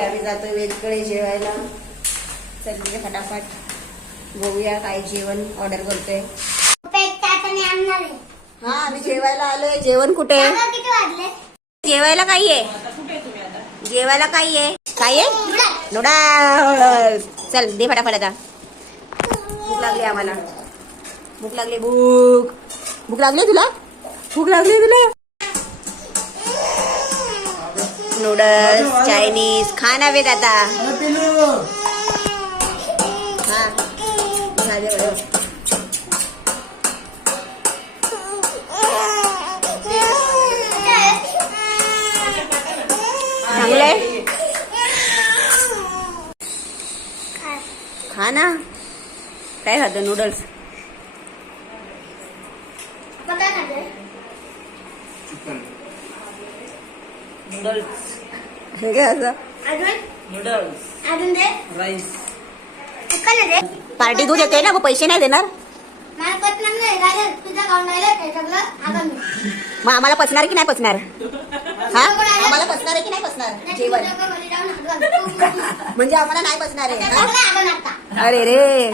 आम्ही जातोय वेदकडे जेवायला. चल फटाफट बघूया काय जेवण ऑर्डर करतोय. हा आम्ही जेवायला आलोय. जेवण कुठे? जेवायला काय आहे? जेवायला काय आहे? काय आहे? नूडल्स. चल दे फटाफट आता. भूक लागली आम्हाला. भूक लागली. भूक लागली तुला? भूक लागली तुला? नूडल्स चायनीज खाना वेद आता. हा चांगलंय. खा ना. काय खातं? नूडल्स. नूडल्स. हे काय असं? Noodles rice. पार्टी तू देते ना, मग पैसे नाही देणार. मग आम्हाला पचणार की नाही पचणार? हा आम्हाला पचणार आहे की नाही पचणार जेवण? म्हणजे आम्हाला नाही पचणार आहे. अरे रे